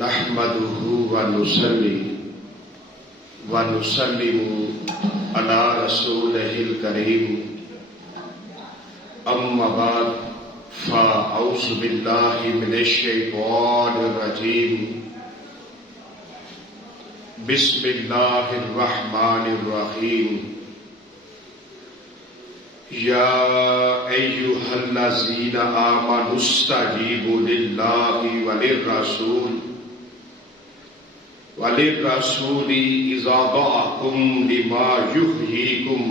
نحمده ونصلي ونسلم على رسوله الكريم أما بعد فأعوذ بالله من الشيطان الرجيم بسم الله الرحمن الرحيم يا أيها الذين آمنوا استجيبوا لله وللرسول إذا دعاكم لما يحييكم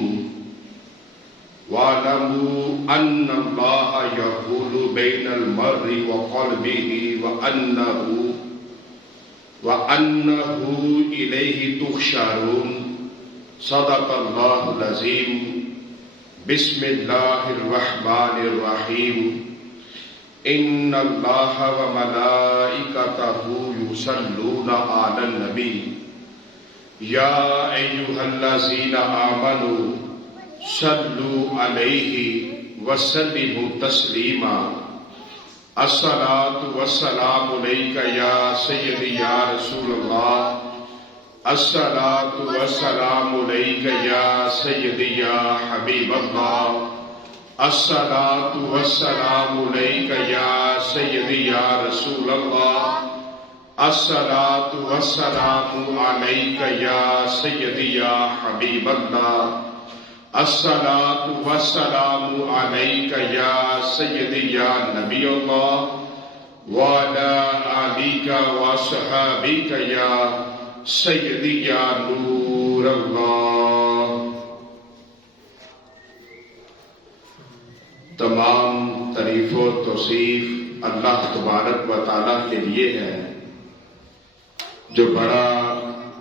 واعلموا أن الله يحول بين المرء وقلبه وأنه إليه تحشرون صدق الله العظيم بسم الله الرحمن الرحيم إن الله وملائكته يصلون على النبي يا أيها الذين آمنوا صلوا عليه وسلموا تسليما الصلاة والسلام عليك يا سيدي يا رسول الله الصلاة والسلام عليك يا سيدي يا حبيب الله الصلاة والسلام عليك يا سيدي يا رسول الله الصلاة والسلام عليك يا سيدي يا حبيب الله الصلاة والسلام عليك يا سيدي يا نبي الله وعلى آلك وصحابك يا سیدی یا نور اللہ۔ تمام تعریف و توصیف اللہ تبارک و تعالیٰ کے لیے ہے جو بڑا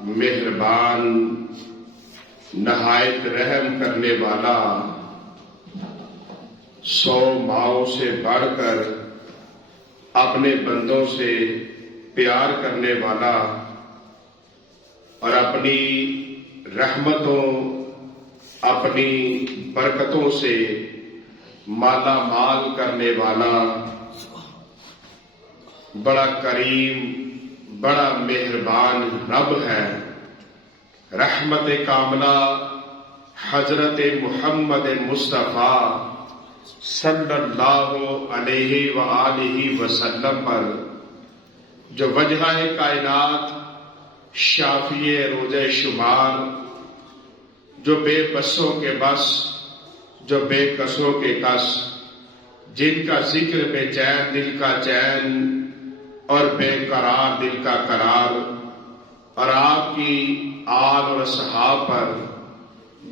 مہربان نہایت رحم کرنے والا، 100 ماؤں سے بڑھ کر اپنے بندوں سے پیار کرنے والا اور اپنی رحمتوں اپنی برکتوں سے مالا مال کرنے والا، بڑا کریم بڑا مہربان رب ہے۔ رحمت کاملہ حضرت محمد مصطفیٰ صلی اللہ علیہ وآلہ وسلم پر جو وجہ کائنات، شافی روز شمار، جو بے بسوں کے بس جو بے کسوں کے کس، جن کا ذکر بے چین دل کا چین اور بے قرار دل کا قرار، اور آپ کی آل اور اصحاب پر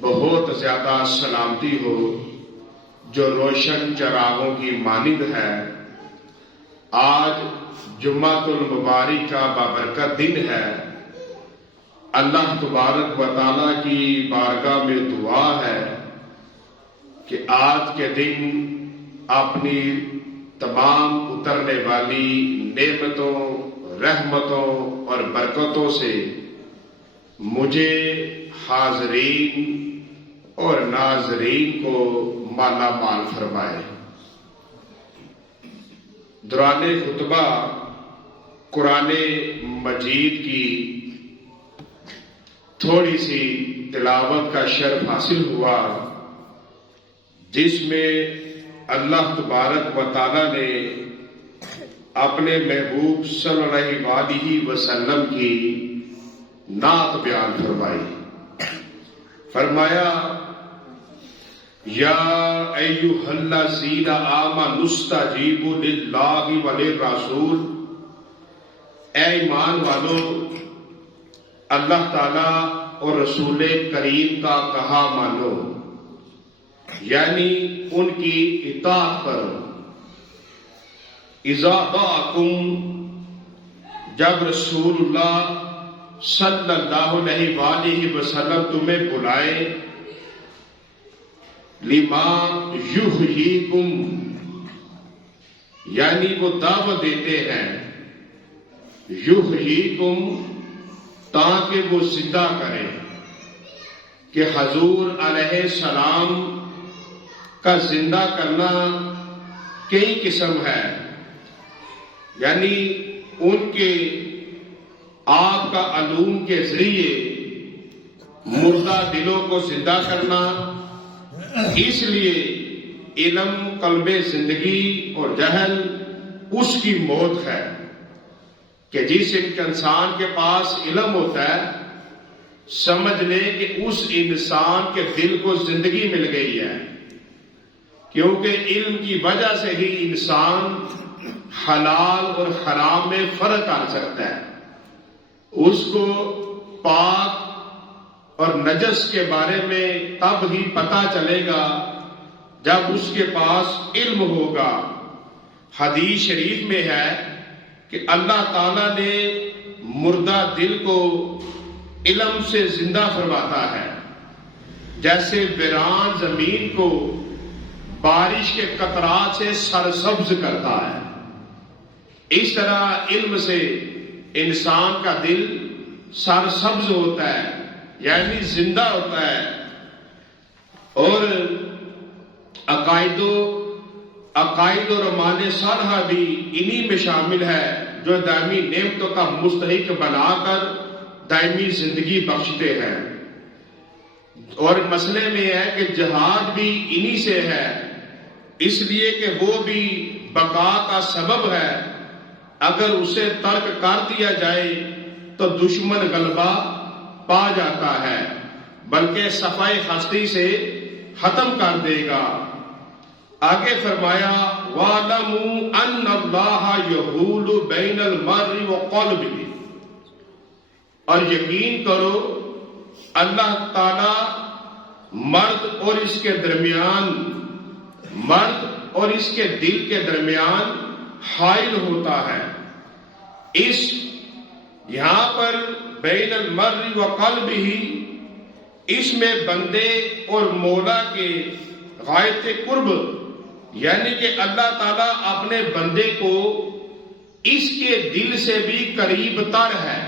بہت زیادہ سلامتی ہو جو روشن چراغوں کی مانند ہے۔ آج جمعۃ المبارک کا بابرکت دن ہے۔ اللہ تبارک و تعالیٰ کی بارگاہ میں دعا ہے کہ آج کے دن اپنی تمام اترنے والی نعمتوں، رحمتوں اور برکتوں سے مجھے حاضرین اور ناظرین کو مالا مال فرمائے۔ دوران خطبہ قرآن مجید کی تھوڑی سی تلاوت کا شرف حاصل ہوا، جس میں اللہ تبارک و تعالیٰ نے اپنے محبوب صلی اللہ علیہ وسلم کی نعت بیان فرمائی۔ فرمایا یا ایھا الذین آمنوا استجیبوا للہ وللرسول، اے ایمان والو اللہ تعالیٰ اور رسول کریم کا کہا مانو، یعنی ان کی اطاعت کرو۔ اذا دعاکم، جب رسول اللہ صلی اللہ علیہ وآلہ وسلم تمہیں بلائے، لما یحییکم، یعنی وہ دعوت دیتے ہیں، یحییکم تاکہ وہ زندہ کرے، کہ حضور علیہ السلام کا زندہ کرنا کئی قسم ہے، یعنی ان کے آپ کا علوم کے ذریعے مردہ دلوں کو زندہ کرنا، اس لیے علم قلب زندگی اور جہل اس کی موت ہے کہ جس انسان کے پاس علم ہوتا ہے سمجھ لے کہ اس انسان کے دل کو زندگی مل گئی ہے، کیونکہ علم کی وجہ سے ہی انسان حلال اور حرام میں فرق کر سکتا ہے، اس کو پاک اور نجس کے بارے میں تب ہی پتہ چلے گا جب اس کے پاس علم ہوگا۔ حدیث شریف میں ہے کہ اللہ تعالیٰ نے مردہ دل کو علم سے زندہ فرماتا ہے، جیسے ویران زمین کو بارش کے قطرات سے سرسبز کرتا ہے، اس طرح علم سے انسان کا دل سرسبز ہوتا ہے، یعنی زندہ ہوتا ہے۔ اور عقائد و رمان صالحہ بھی انہی میں شامل ہے جو دائمی نعمتوں کا مستحق بنا کر دائمی زندگی بخشتے ہیں۔ اور مسئلے میں ہے کہ جہاد بھی انہی سے ہے، اس لیے کہ وہ بھی بقا کا سبب ہے، اگر اسے ترک کر دیا جائے تو دشمن غلبہ پا جاتا ہے بلکہ صفائے ہستی سے ختم کر دے گا۔ آگے فرمایا وَاعْلَمُوا أَنَّ اللَّهَ يَحُولُ بَيْنَ الْمَرْءِ وَقَلْبِهِ، اور یقین کرو اللہ تعالی مرد اور اس کے درمیان، مرد اور اس کے دل کے درمیان حائل ہوتا ہے۔ اس یہاں پر بین المرء وقلبہ، اس میں بندے اور مولا کے غایت قرب، یعنی کہ اللہ تعالیٰ اپنے بندے کو اس کے دل سے بھی قریب تر ہے۔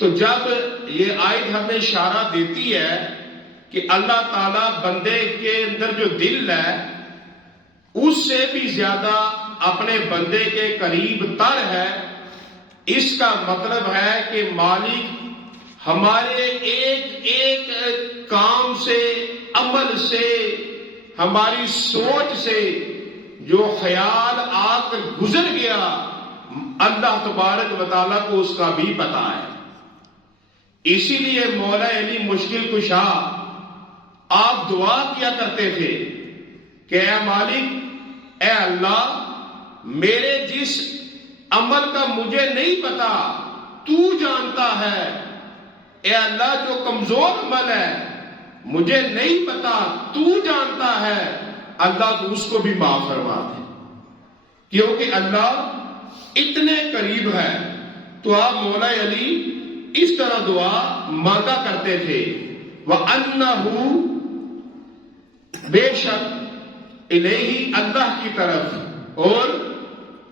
تو جب یہ آیت ہمیں اشارہ دیتی ہے کہ اللہ تعالیٰ بندے کے اندر جو دل ہے اس سے بھی زیادہ اپنے بندے کے قریب تر ہے، اس کا مطلب ہے کہ مالک ہمارے ایک ایک کام سے، عمل سے، ہماری سوچ سے جو خیال آ کر گزر گیا اللہ تبارک و تعالیٰ کو اس کا بھی پتہ ہے۔ اسی لیے مولا علی مشکل کشا آپ دعا کیا کرتے تھے کہ اے مالک، اے اللہ، میرے جس عمل کا مجھے نہیں پتا تو جانتا ہے، اے اللہ جو کمزور عمل ہے مجھے نہیں پتا تو جانتا ہے، اللہ تو اس کو بھی معاف فرما دے، کیونکہ اللہ اتنے قریب ہے۔ تو آپ مولا علی اس طرح دعا مانگا کرتے تھے، وَأَنَّهُ، بے شک، الیہ، اللہ کی طرف، اور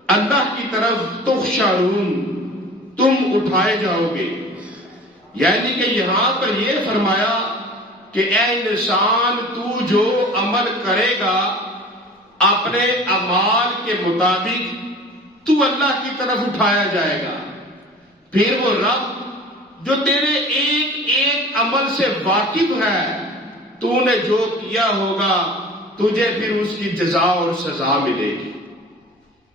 اللہ کی طرف، تحشرون، تم اٹھائے جاؤ گے۔ یعنی کہ یہاں پر یہ فرمایا کہ اے انسان، تو جو عمل کرے گا اپنے اعمال کے مطابق تو اللہ کی طرف اٹھایا جائے گا۔ پھر وہ رب جو تیرے ایک ایک عمل سے واقف ہے، تو نے جو کیا ہوگا تجھے پھر اس کی جزا اور سزا ملے گی،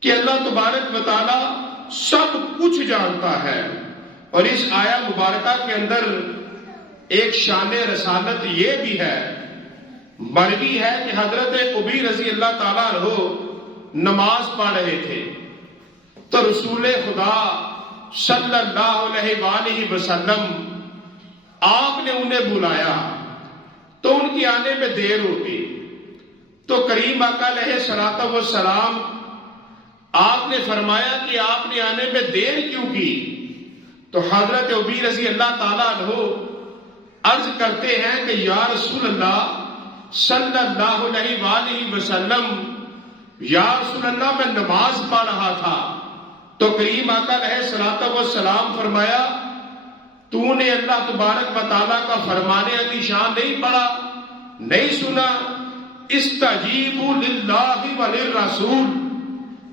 کہ اللہ تبارک و تعالی سب کچھ جانتا ہے۔ اور اس آیا مبارکہ کے اندر ایک شان رسالت یہ بھی ہے، مروی ہے کہ حضرت ابی رضی اللہ تعالیٰ عنہ نماز پڑھ رہے تھے تو رسول خدا صلی اللہ علیہ وآلہ وسلم آپ نے انہیں بلایا تو ان کی آنے میں دیر ہو گئی، تو کریم آقا علیہ الصلوۃ والسلام آپ نے فرمایا کہ آپ نے آنے میں دیر کیوں کی؟ تو حضرت ابی رضی اللہ تعالیٰ عنہ عرض کرتے ہیں کہ یا رسول اللہ صلی اللہ علیہ وآلہ وسلم، یا رسول اللہ، میں نماز پڑھ رہا تھا تو کریم آقا علیہ الصلوۃ والسلام فرمایا تو نے اللہ تبارک و تعالیٰ کا فرمانے علی شان نہیں پڑھا، نہیں سنا؟ استجیبوا للہ وللرسول،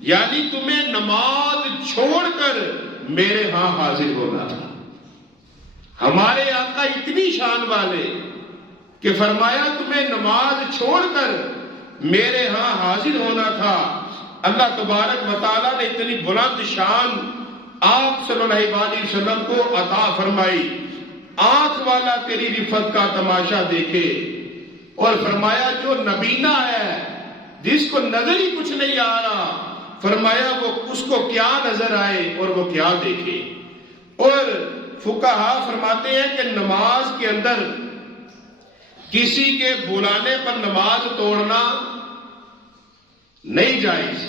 یعنی تمہیں نماز چھوڑ کر میرے ہاں حاضر ہونا تھا۔ ہمارے آقا اتنی شان والے کہ فرمایا تمہیں نماز چھوڑ کر میرے ہاں حاضر ہونا تھا۔ اللہ تبارک و تعالیٰ نے اتنی بلند شان آپ صلی اللہ علیہ وسلم کو عطا فرمائی، آنکھ والا تیری رفت کا تماشا دیکھے، اور فرمایا جو نبینا ہے جس کو نظر ہی کچھ نہیں آ رہا، فرمایا وہ اس کو کیا نظر آئے اور وہ کیا دیکھے۔ اور فقہا فرماتے ہیں کہ نماز کے اندر کسی کے بلانے پر نماز توڑنا نہیں جائز،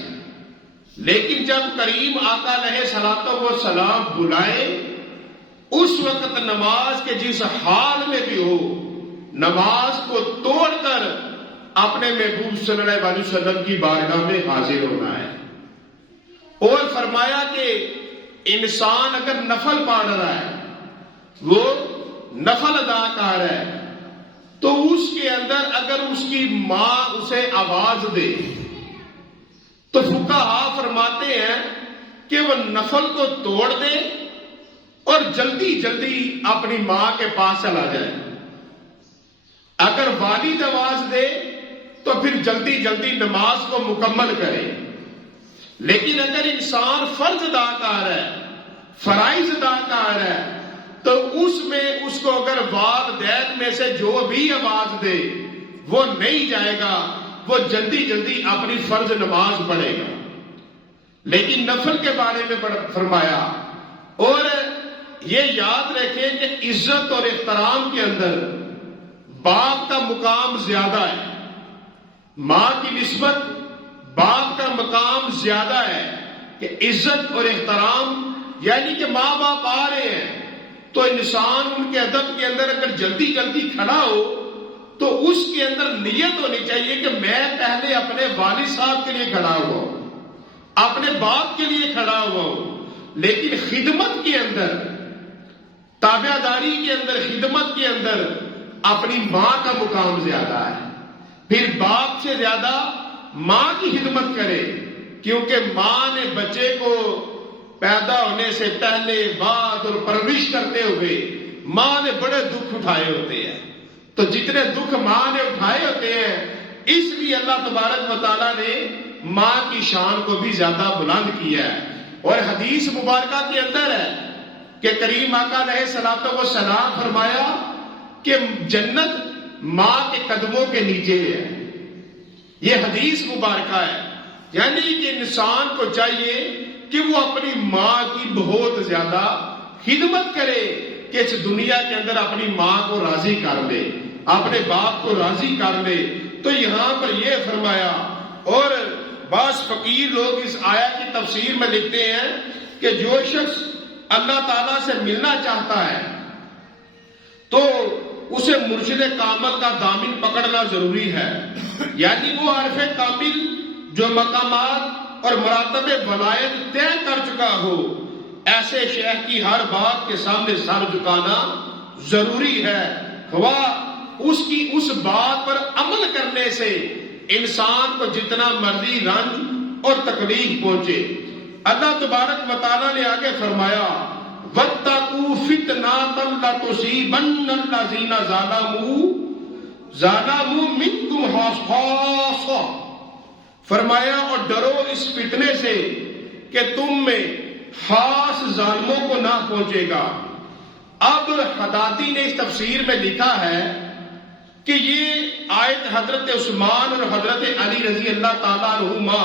لیکن جب کریم آقا علیہ الصلوۃ والسلام بلائیں اس وقت نماز کے جس حال میں بھی ہو نماز کو توڑ کر اپنے محبوب صلی اللہ علیہ وسلم کی بارگاہ میں حاضر ہونا ہے۔ اور فرمایا کہ انسان اگر نفل پڑھ رہا ہے، وہ نفل ادا کر رہا ہے، تو اس کے اندر اگر اس کی ماں اسے آواز دے تو فقہا فرماتے ہیں کہ وہ نفل کو توڑ دے اور جلدی جلدی اپنی ماں کے پاس چلا جائے۔ اگر والد آواز دے تو پھر جلدی جلدی نماز کو مکمل کرے۔ لیکن اگر انسان فرض ادا کر رہا ہے، فرائض ادا کر رہا ہے، تو اس میں اس کو اگر والدین میں سے جو بھی آواز دے وہ نہیں جائے گا، وہ جلدی جلدی اپنی فرض نماز پڑھے گا۔ لیکن نفل کے بارے میں فرمایا، اور یہ یاد رکھیں کہ عزت اور احترام کے اندر باپ کا مقام زیادہ ہے، ماں کی نسبت باپ کا مقام زیادہ ہے، کہ عزت اور احترام، یعنی کہ ماں باپ آ رہے ہیں تو انسان ان کے ادب کے اندر اگر جلدی جلدی کھڑا ہو تو اس کے اندر نیت ہونی چاہیے کہ میں پہلے اپنے والد صاحب کے لیے کھڑا ہوا ہوں، اپنے باپ کے لیے کھڑا ہوا ہوں۔ لیکن خدمت کے اندر، تابع داری کے اندر، خدمت کے اندر اپنی ماں کا مقام زیادہ ہے، پھر باپ سے زیادہ ماں کی خدمت کرے، کیونکہ ماں نے بچے کو پیدا ہونے سے پہلے، بعد اور پرورش کرتے ہوئے ماں نے بڑے دکھ اٹھائے ہوتے ہیں۔ تو جتنے دکھ ماں نے اٹھائے ہوتے ہیں، اس لیے اللہ تبارک و تعالیٰ نے ماں کی شان کو بھی زیادہ بلند کیا ہے۔ اور حدیث مبارکہ کے اندر ہے کہ کریم آقا علیہ الصلوۃ والسلام فرمایا کہ جنت ماں کے قدموں کے نیچے ہے۔ یہ حدیث مبارکہ ہے، یعنی کہ انسان کو چاہیے کہ وہ اپنی ماں کی بہت زیادہ خدمت کرے، کہ اس دنیا کے اندر اپنی ماں کو راضی کر لے، اپنے باپ کو راضی کر لے۔ تو یہاں پر یہ فرمایا، اور بعض فقیر لوگ اس آیت کی تفسیر میں لکھتے ہیں کہ جو شخص اللہ تعالیٰ سے ملنا چاہتا ہے تو اسے مرشد کامل کا دامن پکڑنا ضروری ہے، یعنی وہ عارف کامل جو مقامات اور مراتب ولایت طے کر چکا ہو، ایسے شیخ کی ہر بات کے سامنے سر جھکانا ضروری ہے، ہوا اس کی اس بات پر عمل کرنے سے انسان کو جتنا مرضی رنج اور تکلیف پہنچے۔ اللہ تبارک و تعالیٰ نے آگے فرمایا وَاتَّقُوا فِتْنَةً لَا تُصِيبَنَّ الَّذِينَ ظَلَمُوا مِنكُمْ خَاصَّةً، فرمایا اور ڈرو اس فتنے سے کہ تم میں خاص ظالموں کو نہ پہنچے گا۔ اب حدادی نے اس تفسیر میں لکھا ہے کہ یہ آیت حضرت عثمان اور حضرت علی رضی اللہ تعالیٰ عنہما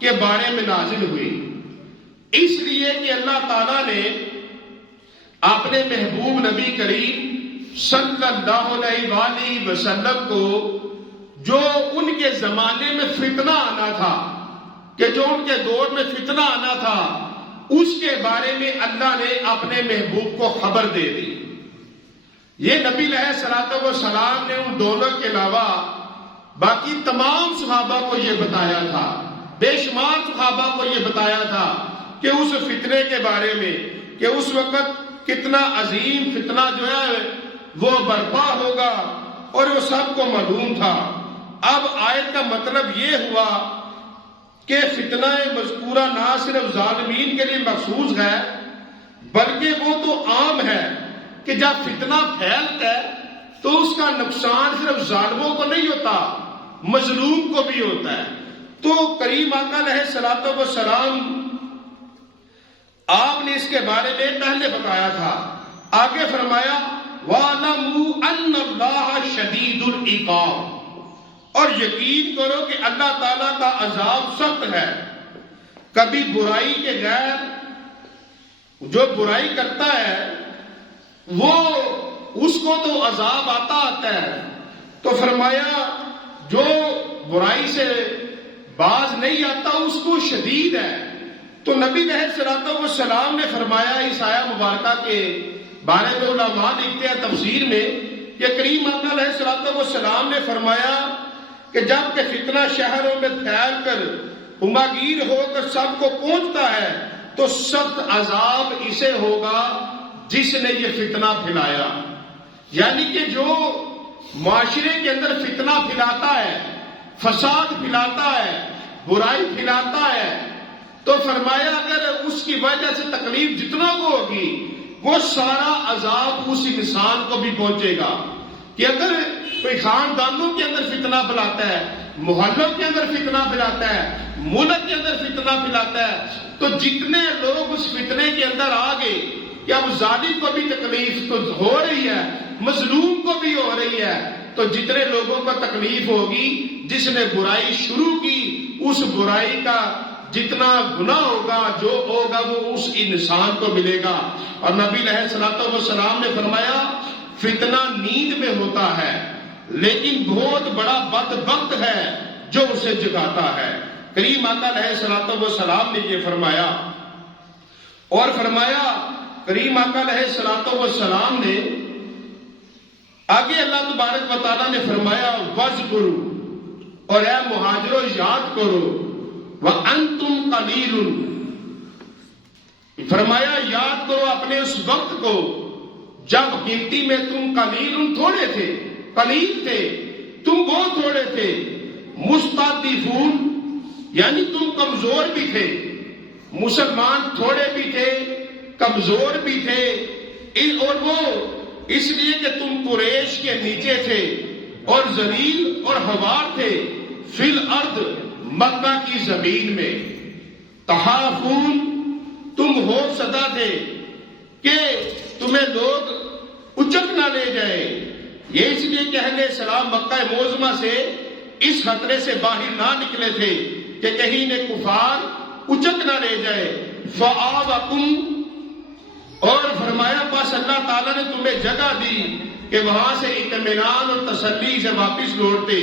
کے بارے میں نازل ہوئی، اس لیے کہ اللہ تعالیٰ نے اپنے محبوب نبی کریم صلی اللہ علیہ وآلہ وسلم کو جو ان کے زمانے میں فتنہ آنا تھا، کہ جو ان کے دور میں فتنہ آنا تھا، اس کے بارے میں اللہ نے اپنے محبوب کو خبر دے دی۔ یہ نبی علیہ الصلوۃ والسلام نے ان دونوں کے علاوہ باقی تمام صحابہ کو یہ بتایا تھا، بے شمار صحابہ کو یہ بتایا تھا کہ اس فتنے کے بارے میں، کہ اس وقت کتنا عظیم فتنہ جو ہے وہ برپا ہوگا، اور وہ سب کو معلوم تھا۔ اب آیت کا مطلب یہ ہوا کہ فتنہ مذکورہ نہ صرف ظالمین کے لیے مخصوص ہے بلکہ وہ تو عام ہے کہ جب فتنہ پھیلتا ہے تو اس کا نقصان صرف ظالموں کو نہیں ہوتا، مظلوم کو بھی ہوتا ہے۔ تو کریم آقا علیہ الصلوۃ والسلام آپ نے اس کے بارے میں پہلے بتایا تھا، آگے فرمایا وَاعْلَمُوا أَنَّ اللَّهَ شَدِيدُ الْعِقَابِ، اور یقین کرو کہ اللہ تعالیٰ کا عذاب سخت ہے۔ کبھی برائی کے غیر جو برائی کرتا ہے وہ اس کو تو عذاب آتا ہے، تو فرمایا جو برائی سے باز نہیں آتا اس کو شدید ہے۔ تو نبی علیہ الصلوۃ والسلام نے فرمایا اس آیہ مبارکہ کے بارے میں علماء لکھتے ہیں تفسیر میں کہ کریم آقا علیہ الصلوۃ والسلام نے فرمایا کہ جب کہ فتنہ شہروں میں پھیل کر ہماگیر ہو کر سب کو پہنچتا ہے تو سخت عذاب اسے ہوگا جس نے یہ فتنہ پھیلایا۔ یعنی کہ جو معاشرے کے اندر فتنہ پھیلاتا ہے، فساد پھیلاتا ہے، برائی پھیلاتا ہے، تو فرمایا اگر اس کی وجہ سے تکلیف جتنا کو ہوگی وہ سارا عذاب اس انسان کو بھی پہنچے گا۔ کہ اگر کوئی خاندانوں کے اندر فتنہ پھیلاتا ہے، محلوں کے اندر فتنہ پھیلاتا ہے، ملک کے اندر فتنہ پھیلاتا ہے، تو جتنے لوگ اس فتنے کے اندر آ گئے کہ اب ظالم کو بھی تکلیف تو ہو رہی ہے، مظلوم کو بھی ہو رہی ہے، تو جتنے لوگوں کو تکلیف ہوگی جس نے برائی شروع کی اس برائی کا جتنا گناہ ہوگا جو ہوگا وہ اس انسان کو ملے گا۔ اور نبی علیہ الصلوۃ والسلام نے فرمایا فتنہ نیند میں ہوتا ہے لیکن بہت بڑا بدبخت ہے جو اسے جگاتا ہے۔ کریم آقا علیہ الصلوۃ والسلام نے یہ فرمایا، اور فرمایا کریم آقا علیہ الصلوۃ والسلام نے آگے اللہ تبارک و تعالیٰ نے فرمایا وَاذْكُرُوا، اور اے مہاجروں یاد کرو، وَأَنْتُمْ قَلِيلٌ، فرمایا یاد کرو اپنے اس وقت کو جب گنتی میں تم قلیل تھوڑے تھے، قلیل تھے، تم بہت تھوڑے تھے، مستضعفون یعنی تم کمزور بھی تھے، مسلمان تھوڑے بھی تھے، کمزور بھی تھے، اور وہ اس لیے کہ تم قریش کے نیچے تھے اور ذلیل اور ہوار تھے فی الارض، مکہ کی زمین میں، تخافون تم خوف زدہ تھے کہ تمہیں لوگ اچک نہ لے جائے۔ یہ اس لیے کہ اہل اسلام مکہ معظمہ سے اس خطرے سے باہر نہ نکلے تھے کہ کہیں نے کفار اچک نہ لے جائے۔ فآوَكُمْ، اور فرمایا بس اللہ تعالیٰ نے تمہیں جگہ دی کہ وہاں سے اطمینان اور تسلی سے واپس لوٹتے،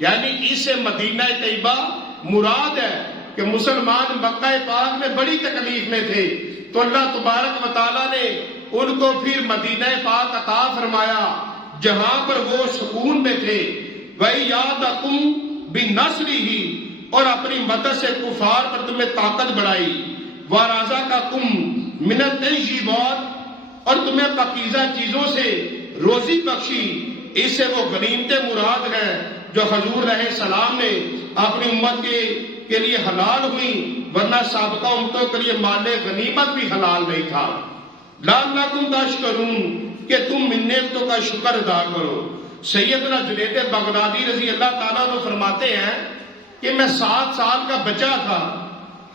یعنی اس سے مدینہ طیبہ مراد ہے کہ مسلمان مکہ پاک میں بڑی تکلیف میں تھے تو اللہ تبارک و تعالیٰ نے ان کو پھر مدینہ پاک عطا فرمایا جہاں پر وہ سکون میں تھے۔ وَإِيَّادَكُمْ بِنَصْرِهِ، اور اپنی مدد سے کفار پر تمہیں طاقت بڑھائی۔ وَرَزَقَكُمْ مِنَ الطَّيِّبَاتِ، اور تمہیں پاکیزہ چیزوں سے روزی بخشی۔ اس سے وہ غنیمتیں مراد ہیں جو حضور علیہ السلام نے اپنی امت کے لیے حلال ہوئی، ورنہ سابقہ امتوں کے لیے مال غنیمت بھی حلال نہیں تھا۔ لعلکم تشکرون، کہ تم نعمتوں کا شکر ادا کرو۔ سیدنا جنید بغدادی رضی اللہ تعالیٰ عنہ فرماتے ہیں کہ میں 7 سال کا بچہ تھا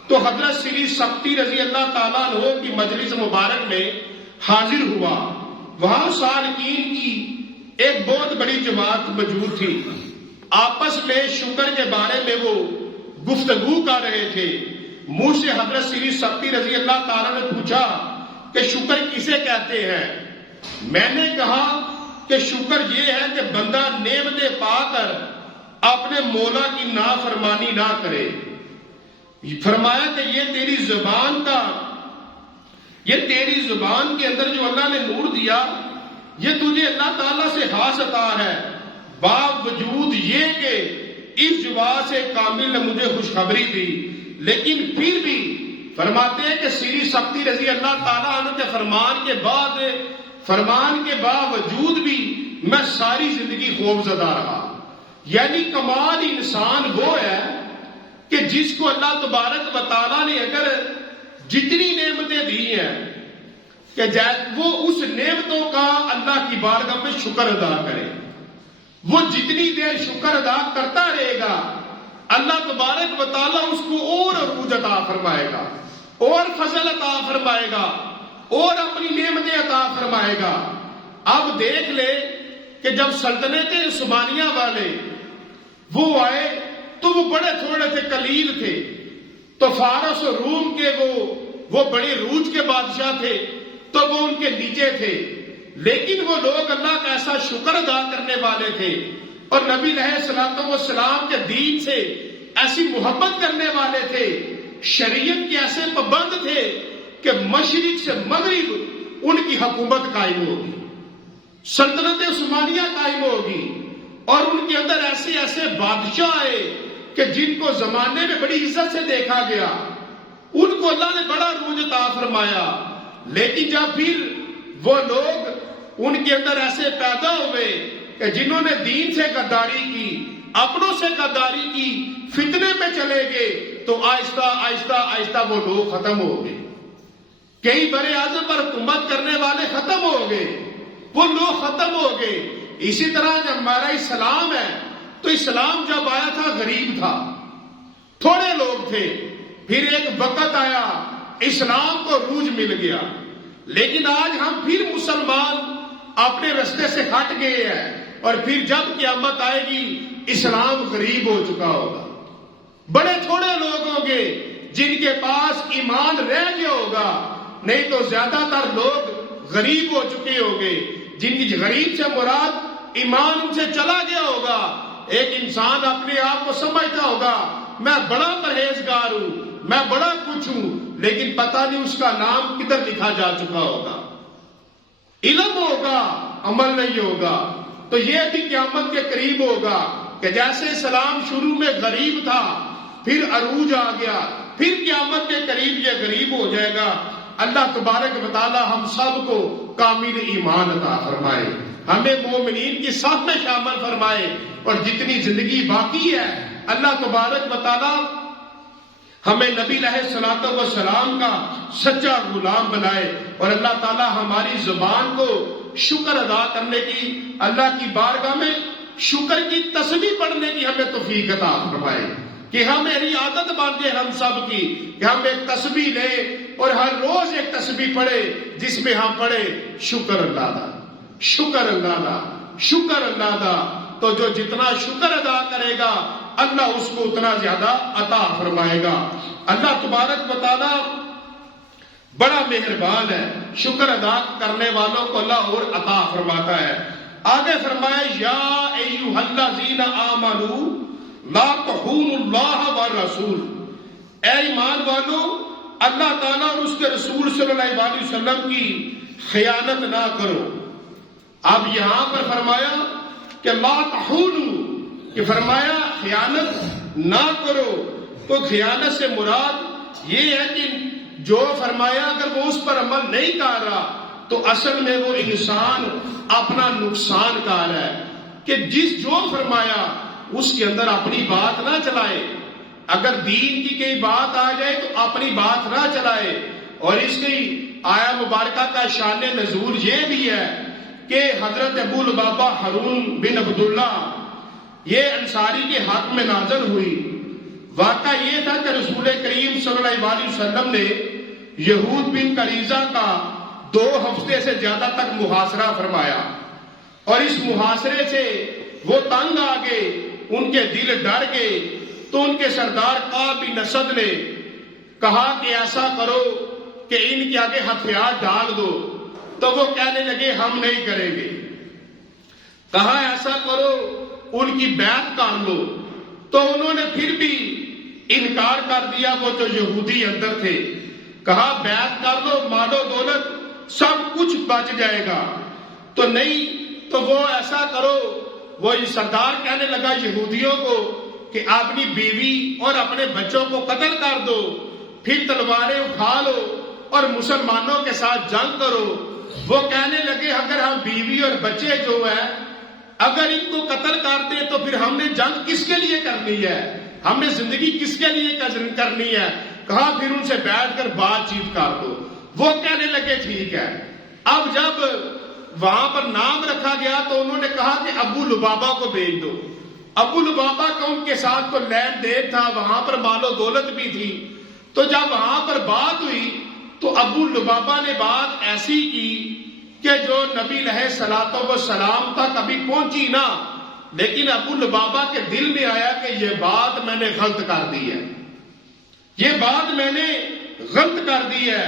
تو حضرت سری سبتی رضی اللہ تعالیٰ عنہ کی مجلس مبارک میں حاضر ہوا۔ وہاں سالکین کی ایک بہت بڑی جماعت موجود تھی، آپس میں شکر کے بارے میں وہ گفتگو کر رہے تھے۔ منہ سے حضرت سری سبتی رضی اللہ تعالیٰ نے پوچھا کہ شکر کسے کہتے ہیں؟ میں نے کہا کہ شکر یہ ہے کہ بندہ نعمتیں پا کر اپنے مولا کی نافرمانی نہ کرے۔ فرمایا کہ یہ تیری زبان کے اندر جو اللہ نے نور دیا یہ تجھے اللہ تعالیٰ سے خاص عطا ہے، باوجود یہ کہ اس زبان سے کامل نے مجھے خوشخبری دی، لیکن پھر بھی فرماتے ہیں کہ سری سبتی رضی اللہ تعالیٰ عنہ کے فرمان کے باوجود بھی میں ساری زندگی خوف زدہ رہا۔ یعنی کمال انسان وہ ہے کہ جس کو اللہ تبارک و تعالیٰ نے اگر جتنی نعمتیں دی ہیں کہ وہ اس نعمتوں کا اللہ کی بارگاہ میں شکر ادا کرے. وہ جتنی دیر شکر ادا کرتا رہے گا اللہ تبارک و تعالیٰ اس کو اور عروج عطا فرمائے گا، اور فضل عطا فرمائے گا، اور اپنی نعمتیں عطا فرمائے گا. اب دیکھ لے کہ جب سلطنت عثمانیہ والے وہ آئے تو وہ بڑے تھوڑے تھے، قلیل تھے. تو فارس اور روم کے وہ بڑے روج کے بادشاہ تھے تو وہ ان کے نیچے تھے، لیکن وہ لوگ اللہ کا ایسا شکر ادا کرنے والے تھے اور نبی علیہ الصلوۃ والسلام کے دین سے ایسی محبت کرنے والے تھے، شریعت کے ایسے پابند تھے کہ مشرق سے مغرب ان کی حکومت قائم ہوگی، سلطنت عثمانیہ قائم ہوگی، اور ان کے اندر ایسے ایسے بادشاہ آئے کہ جن کو زمانے میں بڑی عزت سے دیکھا گیا، ان کو اللہ نے بڑا عروج عطا فرمایا. لیکن جب پھر وہ لوگ ان کے اندر ایسے پیدا ہوئے کہ جنہوں نے دین سے غداری کی، اپنوں سے غداری کی، فتنے میں چلے گئے، تو آہستہ آہستہ آہستہ وہ لوگ ختم ہو گئے. کئی بڑے اعظم پر حکومت کرنے والے ختم ہو گئے، وہ لوگ ختم ہو گئے. اسی طرح جب ہمارا اسلام ہے تو اسلام جب آیا تھا غریب تھا، تھوڑے لوگ تھے. پھر ایک وقت آیا اسلام کو عروج مل گیا، لیکن آج ہم پھر مسلمان اپنے رستے سے ہٹ گئے ہیں، اور پھر جب قیامت آئے گی اسلام غریب ہو چکا ہوگا. بڑے تھوڑے لوگ ہوں گے جن کے پاس ایمان رہ گیا ہوگا، نہیں تو زیادہ تر لوگ غریب ہو چکے ہوں گے. جن کی غریب سے مراد ایمان ان سے چلا گیا ہوگا. ایک انسان اپنے آپ کو سمجھتا ہوگا میں بڑا پرہیزگار ہوں، میں بڑا کچھ ہوں، لیکن پتہ نہیں اس کا نام کدھر لکھا جا چکا ہوگا. علم ہوگا، عمل نہیں ہوگا. تو یہ بھی قیامت کے قریب ہوگا کہ جیسے اسلام شروع میں غریب تھا، پھر عروج آ گیا، پھر قیامت کے قریب یہ غریب ہو جائے گا. اللہ تبارک و تعالی ہم سب کو کامل ایمان عطا فرمائے، ہمیں مومنین کی صف میں شامل فرمائے، اور جتنی زندگی باقی ہے اللہ تبارک و تعالی ہمیں نبی علیہ الصلوۃ والسلام کا سچا غلام بنائے، اور اللہ تعالی ہماری زبان کو شکر ادا کرنے کی، اللہ کی بارگاہ میں شکر کی تسبیح پڑھنے کی ہمیں توفیق عطا فرمائے. کہ میری عادت بن جائے ہم سب کی کہ ہم ایک تسبیح لیں اور ہر روز ایک تسبیح پڑھے جس میں ہم پڑھے شکر اللہ دا، شکر اللہ دا، شکر اللہ دا. تو جو جتنا شکر ادا کرے گا اللہ اس کو اتنا زیادہ عطا فرمائے گا. اللہ تبارک و تعالی بڑا مہربان ہے، شکر ادا کرنے والوں کو اللہ اور عطا فرماتا ہے. آگے فرمایا یا ایھا الذین آمنوا لا تخونوا اللہ والرسول، اے ایمان والو اللہ تعالیٰ اور اس کے رسول صلی اللہ علیہ وسلم کی خیانت نہ کرو. اب یہاں پر فرمایا کہ لا تخونوا، کہ فرمایا خیانت نہ کرو. تو خیانت سے مراد یہ ہے کہ جو فرمایا اگر وہ اس پر عمل نہیں کر رہا تو اصل میں وہ انسان اپنا نقصان کر رہا ہے. کہ جو فرمایا اس کے اندر اپنی بات نہ چلائے. اگر دین کی کوئی بات آ جائے تو اپنی بات نہ چلائے. اور اس کی آیا مبارکہ کا شان نزول یہ بھی ہے کہ حضرت ابو لبابہ ہارون بن عبداللہ یہ انصاری کے حق میں نازل ہوئی. واقعہ یہ تھا کہ رسول کریم صلی اللہ علیہ وسلم نے یہود بن قریظہ کا 2 ہفتے سے زیادہ تک محاصرہ فرمایا، اور اس محاصرے سے وہ تنگ آ گئے، ان کے دل ڈر گئے. تو ان کے سردار کعب بن اسد نے کہا کہ ایسا کرو کہ ان کے آگے ہتھیار ڈال دو. تو وہ کہنے لگے ہم نہیں کریں گے. کہا ایسا کرو ان کی بیعت کر لو. تو انہوں نے پھر بھی انکار کر دیا، وہ جو یہودی اندر تھے. کہا بیعت کر لو، مال و دولت سب کچھ بچ جائے گا. تو نہیں، تو وہ ایسا کرو. وہ سردار کہنے لگا یہودیوں کو کہ اپنی بیوی اور اپنے بچوں کو قتل کر دو، پھر تلواریں اٹھا لو اور مسلمانوں کے ساتھ جنگ کرو. وہ کہنے لگے اگر ہم بیوی اور بچے جو ہے اگر ان کو قتل کرتے تو پھر ہم نے جنگ کس کے لیے کرنی ہے، ہم نے زندگی کس کے لیے کرنی ہے. کہا پھر ان سے بیٹھ کر بات چیت کر دو. وہ کہنے لگے ٹھیک ہے۔ اب جب وہاں پر نام رکھا گیا تو انہوں نے کہا کہ ابو لبابہ کو بھیج دو۔ ابو لبابہ کا ان کے ساتھ کو لین دین تھا، وہاں پر مال و دولت بھی تھی۔ تو جب وہاں پر بات ہوئی تو ابو لبابہ نے بات ایسی کی کہ جو نبی علیہ الصلوۃ والسلام تک کبھی پہنچی نہ، لیکن ابو لبابہ کے دل میں آیا کہ یہ بات میں نے غلط کر دی ہے، یہ بات میں نے غلط کر دی ہے۔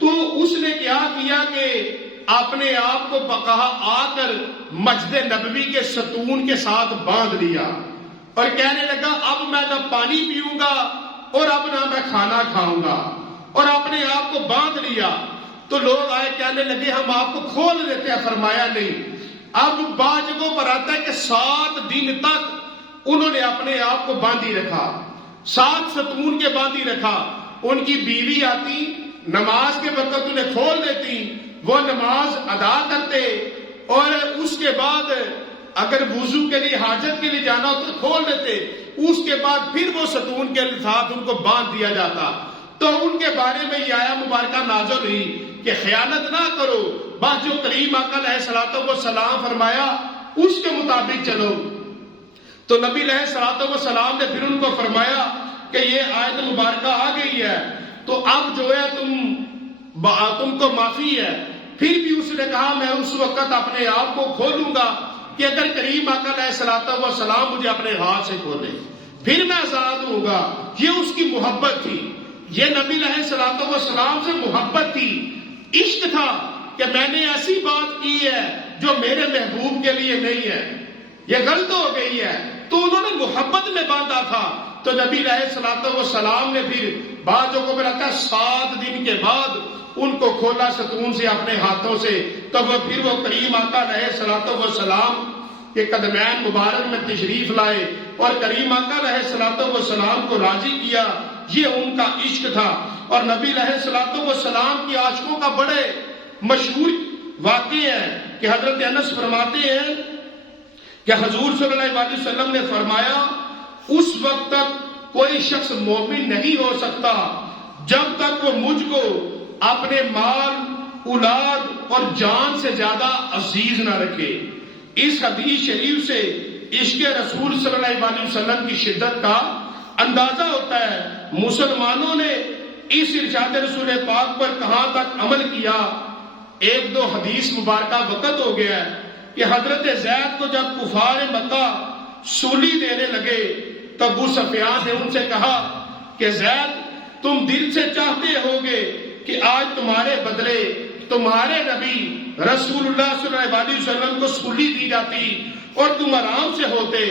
تو اس نے کیا کیا کہ اپنے آپ کو کہا آ کر مسجد نبوی کے ستون کے ساتھ باندھ لیا اور کہنے لگا اب میں نہ پانی پیوں گا اور اب نہ میں کھانا کھاؤں گا، اور اپنے آپ کو باندھ لیا۔ تو لوگ آئے کہنے لگے ہم آپ کو کھول دیتے ہیں، فرمایا نہیں۔ اب بعض جگہوں پر آتا ہے کہ 7 دن تک انہوں نے اپنے آپ کو باندھی رکھا، 7 ستون کے باندھی رکھا۔ ان کی بیوی آتی، نماز کے وقت انہیں کھول دیتی، وہ نماز ادا کرتے، اور اس کے بعد اگر وضو کے لیے حاجت کے لیے جانا ہو تو کھول دیتے، اس کے بعد پھر وہ ستون کے ساتھ ان کو باندھ دیا جاتا۔ تو ان کے بارے میں یہ آیا مبارکہ نازل ہوئی کہ خیانت نہ کرو، بس جو کریم آقا علیہ الصلوۃ والسلام فرمایا اس کے مطابق چلو۔ تو نبی علیہ الصلوۃ والسلام نے پھر ان کو فرمایا کہ یہ آیت مبارکہ آ گئی ہے تو اب جو ہے تم کو معافی ہے۔ پھر بھی اس نے کہا میں اس وقت اپنے آپ کو کھولوں گا کہ اگر کریم آقا علیہ الصلوۃ والسلام مجھے اپنے ہاتھ سے کھولے پھر میں آزاد ہوں گا۔ یہ اس کی محبت تھی، یہ نبی علیہ الصلوۃ والسلام سے محبت تھی، عشق تھا کہ میں نے ایسی بات کی ہے جو میرے محبوب کے لیے نہیں ہے، یہ غلط ہو گئی ہے۔ تو انہوں نے محبت میں باندھا تھا۔ تو نبی علیہ الصلوۃ والسلام نے پھر بعضوں کو رکھا 7 دن کے بعد ان کو کھولا ستون سے اپنے ہاتھوں سے، تب وہ پھر وہ کریم آقا علیہ الصلوۃ والسلام کے قدمین مبارک میں تشریف لائے اور کریم آقا علیہ الصلوۃ والسلام کو راضی کیا۔ یہ ان کا عشق تھا۔ اور نبی علیہ الصلوۃ والسلام کی عاشقوں کا بڑے مشہور واقعے ہے کہ حضرت انس فرماتے ہیں کہ حضور صلی اللہ علیہ وسلم نے فرمایا اس وقت تک کوئی شخص مومن نہیں ہو سکتا جب تک وہ مجھ کو اپنے مال، اولاد اور جان سے زیادہ عزیز نہ رکھے۔ اس حدیث شریف سے عشق رسول صلی اللہ علیہ وسلم کی شدت کا اندازہ ہوتا ہے۔ مسلمانوں نے اس ارشاد رسول پاک پر کہاں تک عمل کیا۔ 1-2 حدیث مبارکہ وقت ہو گیا ہے کہ حضرت زید کو جب کفار مکہ سولی دینے لگے تو ابو سفیان نے ان سے کہا کہ زید تم دل سے چاہتے ہوگے کہ آج تمہارے بدلے تمہارے نبی رسول اللہ صلی اللہ علیہ وسلم کو سولی دی جاتی اور تم آرام سے ہوتے۔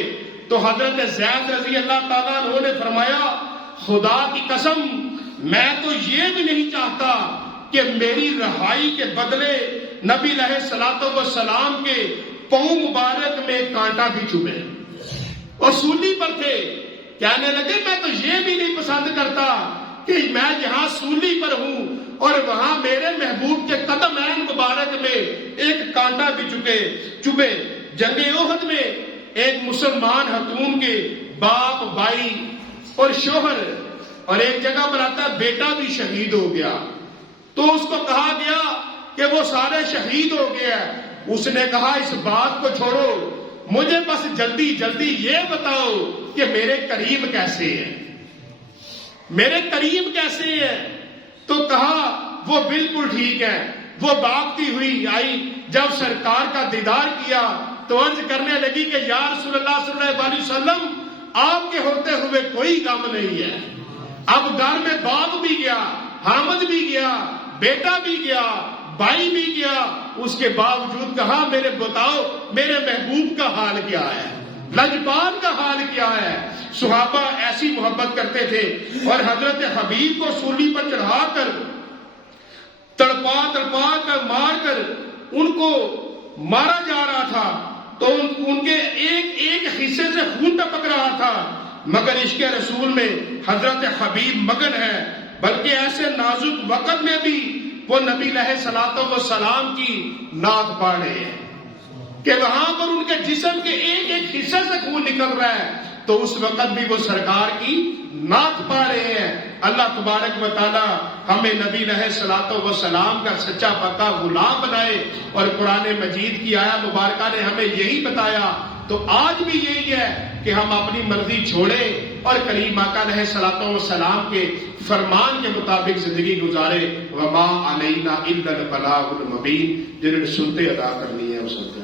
تو حضرت زید رضی اللہ تعالیٰ عنہ نے فرمایا خدا کی قسم میں تو یہ بھی نہیں چاہتا کہ میری رہائی کے بدلے نبی علیہ الصلوۃ والسلام کے پاؤں مبارک میں کانٹا بھی چبھے۔ اور سولی پر تھے، کہنے لگے میں تو یہ بھی نہیں پسند کرتا کہ میں یہاں سولی پر ہوں اور وہاں میرے محبوب کے قدم مبارک میں ایک کانٹا بھی چبھے۔ جنگ احد میں ایک مسلمان حکوم کے باپ، بھائی اور شوہر، اور ایک جگہ پر آتا ہے بیٹا بھی شہید ہو گیا۔ تو اس کو کہا گیا کہ وہ سارے شہید ہو گیا۔ اس نے کہا اس بات کو چھوڑو، مجھے بس جلدی جلدی یہ بتاؤ کہ میرے کریم کیسے ہیں، میرے کریم کیسے ہیں۔ تو کہا وہ بالکل ٹھیک ہے۔ وہ بھاگتی ہوئی آئی، جب سرکار کا دیدار کیا تو عرض کرنے لگی کہ یا رسول اللہ صلی اللہ علیہ وسلم آپ کے ہوتے ہوئے کوئی غم نہیں ہے۔ اب گھر میں باپ بھی گیا، حامد بھی گیا، بیٹا بھی گیا، بھائی بھی گیا، اس کے باوجود کہا میرے بتاؤ میرے محبوب کا حال کیا ہے، لجپال کا حال کیا ہے۔ صحابہ ایسی محبت کرتے تھے اور حضرت حبیب کو سولی پر چڑھا کر تڑپا کر مار کر ان کو مارا جا رہا تھا تو ان کے ایک حصے سے خون ٹپک رہا تھا، مگر عشق رسول میں حضرت حبیب مگن ہے۔ بلکہ ایسے نازک وقت میں بھی وہ نبی علیہ الصلوۃ والسلام کی نعت پڑھ رہے ہیں کہ وہاں پر ان کے جسم کے ایک حصے سے خون نکل رہا ہے، تو اس وقت بھی وہ سرکار کی نعت پڑھ رہے ہیں۔ اللہ تبارک و تعالی ہمیں نبی علیہ الصلوۃ والسلام کا سچا پکا غلام بنائے، اور قرآن مجید کی آیت مبارکہ نے ہمیں یہی بتایا، تو آج بھی یہی ہے کہ ہم اپنی مرضی چھوڑیں اور کریم آقا علیہ الصلوۃ والسلام کے فرمان کے مطابق زندگی گزارے۔ وما علینا الا البلاغ المبین، جنہوں نے سنتے ادا کرنی ہے وہ سنتے